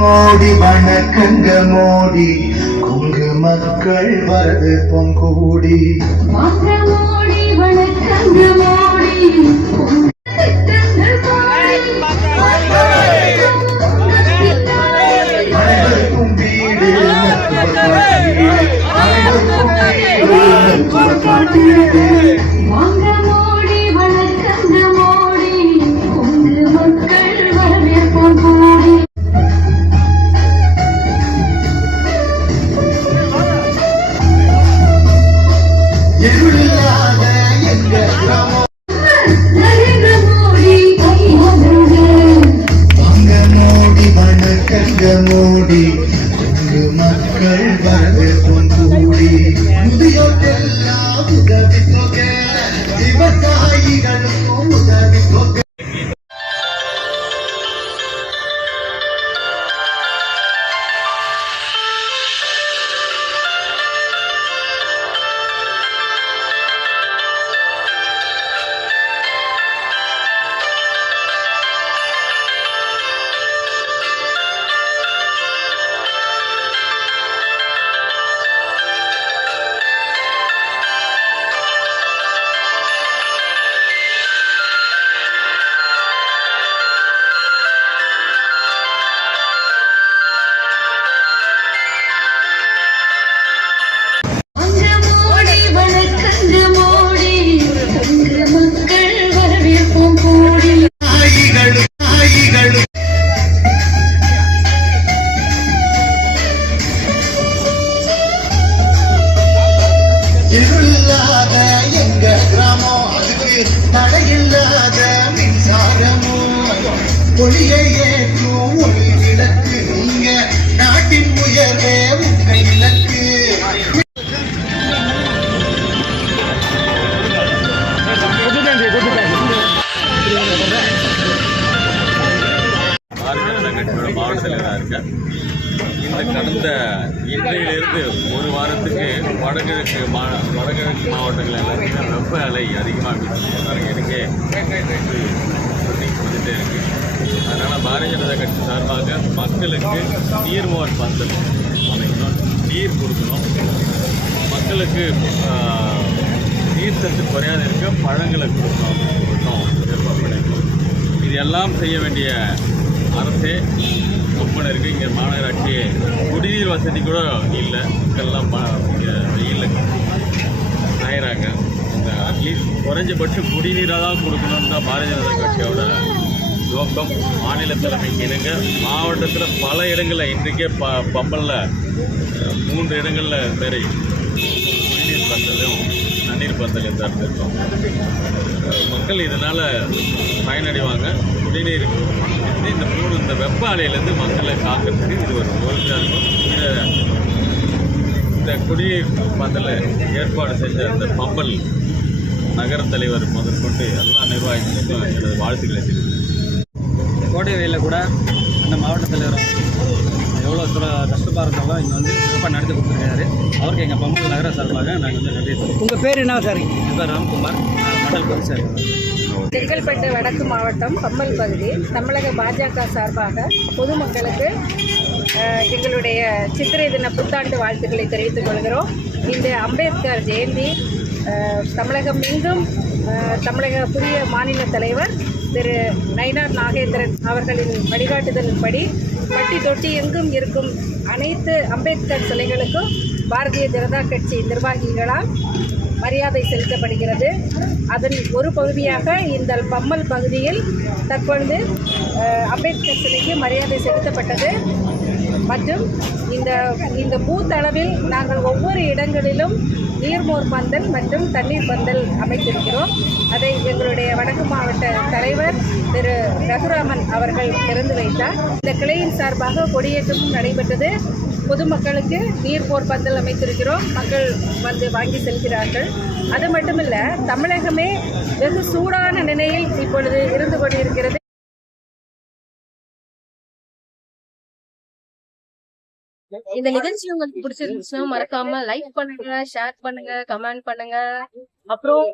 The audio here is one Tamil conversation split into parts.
மோடி வணக்கங்க மோடி கொங்கு மக்கள் வரது பொங்கூடி மோடி வணக்கங்க மோடி அனைவருக்கும் வீடு மோடி வணக்கங்க மோடி கொங்கு மக்கள் வரவேற்போம் கூடி இருளில்லாத எங்க கிராமம் நரேந்திர மோடி வாங்க மோடி வணக்கங்க மோடி கொங்கு மக்கள் வரது பொங்கூடி முதியோட்டெல்லாம் உதவி தொகை விவசாயிகளுக்கும் உதவி தொகை இருளாத எங்க கிராமம் அதுக்கு தடையில்லாத மின்சாரமும் ஒளியை ஏற்றும் ஒளி விளக்கு நீங்க நாட்டின் உயர்வே உங்க இலக்கு மாவட்ட தலைவராக இருக்கேன். இந்த கடந்த இன்றையிலிருந்து ஒரு வாரத்துக்கு வடகிழக்கு மாவட்டங்கள் எல்லாத்தையுமே வெப்ப அலை அதிகமாக எனக்கே வந்துட்டே இருக்கு. அதனால் பாரதிய ஜனதா கட்சி சார்பாக மக்களுக்கு நீர்மோர் பந்தல் அமைக்கணும், நீர் கொடுக்கணும், மக்களுக்கு நீர் சத்து குறையாத இருக்க பழங்களை கொடுக்கணும் ஏற்பாடு பண்ணிக்கணும். இது எல்லாம் செய்ய வேண்டிய அரசே ஒப்பனை இருக்குது. இங்கே மாநகராட்சி குடிநீர் வசதி கூட இல்லை, மக்கள்லாம் வெயிலில் ஆயிராங்க. இந்த அட்லீஸ்ட் குறைஞ்சபட்சம் குடிநீராக தான் கொடுக்கணும்னு தான் பாரதிய ஜனதா கட்சியோட நோக்கம். மாநில தலைமைக்கு இணங்க மாவட்டத்தில் பல இடங்களில் இன்றைக்கே பம்பலில் 3 இடங்களில் வேறு குடிநீர் பந்தலும் தண்ணீர் பந்தல் எடுத்துருக்கோம். மக்கள் இதனால் பயனடைவாங்க. குடிநீர் இந்த வெப்ப அலையிலேருந்து மக்களை காக்கிறதுக்கு இது ஒரு உதவியாக இருக்கும். இந்த குடிநீர் பந்தல் ஏற்பாடு செஞ்ச அந்த பம்பல் நகர தலைவர் முதற்கொண்டு எல்லா நிர்வாகிகளுக்கும் எனது வாழ்த்துக்களை தெரிவிக்கிறேன். கோடை வெயிலில் கூட அந்த மாவட்ட தலைவர் எவ்வளோ கஷ்டமாக இருந்தாலும் இங்கே வந்து சிறப்பாக நடத்தி கொடுத்துருக்காரு. அவருக்கு எங்கள் பம்பல் நகர சார்பாக நாங்கள் வந்து நன்றி. உங்கள் பேர் என்ன சார்? என் பேர் ராம்குமார், மண்டல் பொதுச்செயலாளர். செங்கல்பட்டு வடக்கு மாவட்டம் பம்மல் பகுதி தமிழக பாஜக சார்பாக பொதுமக்களுக்கு எங்களுடைய சித்திரை தின புத்தாண்டு வாழ்த்துக்களை தெரிவித்துக் கொள்கிறோம். இந்த அம்பேத்கர் ஜெயந்தி தமிழகம் எங்கும் தமிழக புதிய மாநில தலைவர் திரு நயினார் நாகேந்திரன் அவர்களின் வழிகாட்டுதலின்படி பட்டி தொட்டி எங்கும் இருக்கும் அனைத்து அம்பேத்கர் சிலைகளுக்கும் பாரதிய ஜனதா கட்சி நிர்வாகிகளால் மரியாதை செலுத்தப்படுகிறது. அதன் ஒரு பகுதியாக இந்த பம்மல் பகுதியில் தற்பொழுது அம்பேத்கர் சிலைக்கு மரியாதை செலுத்தப்பட்டது. மற்றும் இந்த பூத் அளவில் நாங்கள் ஒவ்வொரு இடங்களிலும் நீர்மோர் பந்தல் மற்றும் தண்ணீர் பந்தல் அமைத்திருக்கிறோம். அதை எங்களுடைய வடக்கு மாவட்ட தலைவர் திரு ரகுராமன் அவர்கள் திறந்து வைத்தார். இந்த கிளையின் சார்பாக கொடியேற்றமும் நடைபெற்றது. பொதுமக்களுக்கு நீர்மோர் பந்தல் அமைத்திருக்கிறோம். மக்கள் வந்து வாங்கி செல்கிறார்கள். அது மட்டுமல்ல, தமிழகமே வெகு சூடான நிலையில் இப்பொழுது இருந்து கொண்டிருக்கிறது. இந்த நிகழ்ச்சி உங்களுக்கு பிடிச்சிருந்துச்சுன்னா மறக்காம லைக் பண்ணுங்க, ஷேர் பண்ணுங்க, கமெண்ட் பண்ணுங்க. அப்புறம்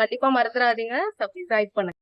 கண்டிப்பா மறந்துடாதீங்க, சப்ஸ்கிரைப் பண்ணுங்க.